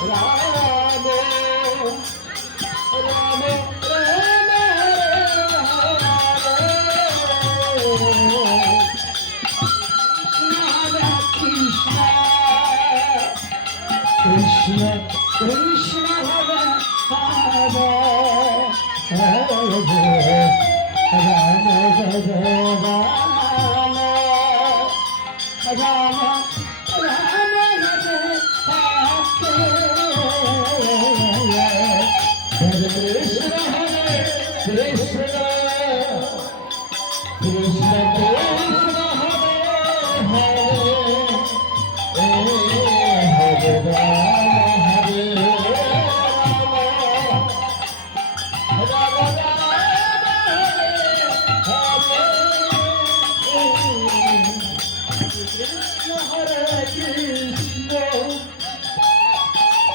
রাম রাম কৃষ্ণ কৃষ্ণ হরে হরে হরে রাম হরে রাম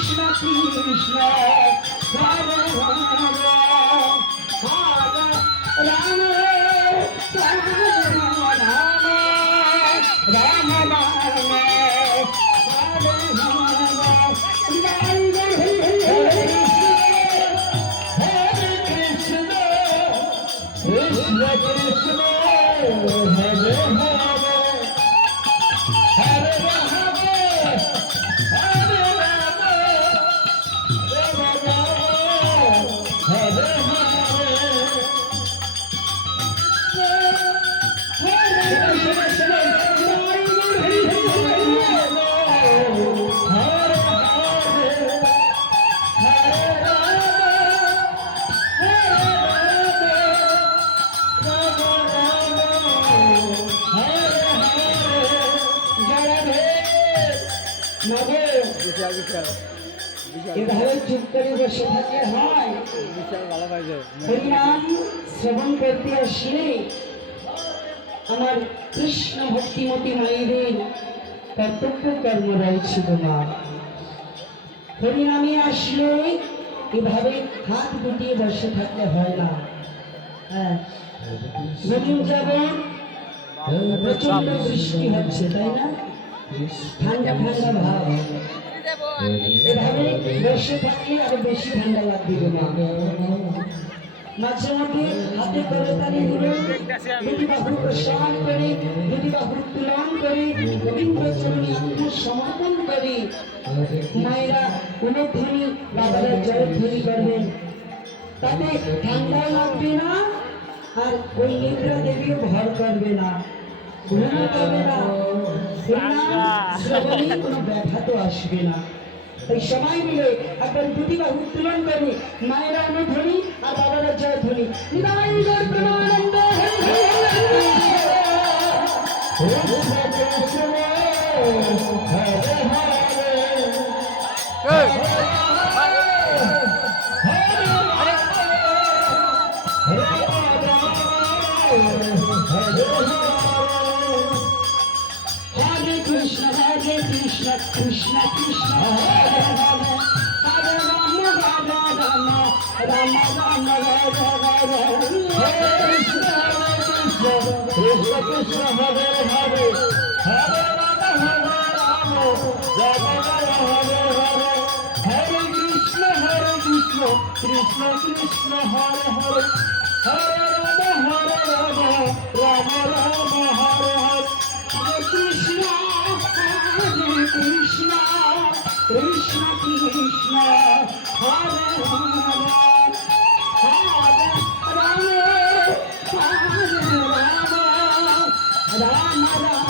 কৃষ্ণ কৃষ্ণ হরে রাম রাম রাম বিশাল বিশাল। বিশাল। এভাবে চুপ করে বসে থাকলে হয়। হরিনাম শ্রবণ করতে আসলে আমার কৃষ্ণ ভক্তিমতী মায়েদের কর্তব্য কর্ম রয়েছে তোমার? হরিনামে আসলে এভাবে হাত গুটিয়ে বসে থাকতে হয় না। হ্যাঁ। যেমন প্রচণ্ড বৃষ্টি হচ্ছে তাই না? ঠান্ডা ঠান্ডা ভাব। এভাবে বসে থাকলে আরও বেশি ঠান্ডা লাগবে তোমার মাঝে মধ্যে হাতে করে তালি দিবে দুটি বাহু করে দুটি বাহু তুলন করে রবীন্দ্র চরণে করে মায়েরা উলধ্বনি বাবারা জয়ধ্বনি করবেন। তাতে ঠান্ডাও লাগবে না আর ওই নিদ্রা দেবীও ভর করবে না। ঘুমও পাবে না। কোনো ব্যাঘাত আসবে না তাই সবাই মিলে একবার বাহু উত্তোলন করে মায়েরা অনুধ্বনি আর বাবারা জয় Hare Hare Hare Rama Rama Hare Hare. Krishna Krishna, Hare Hare, Hare Rama, Hare Rama, Rama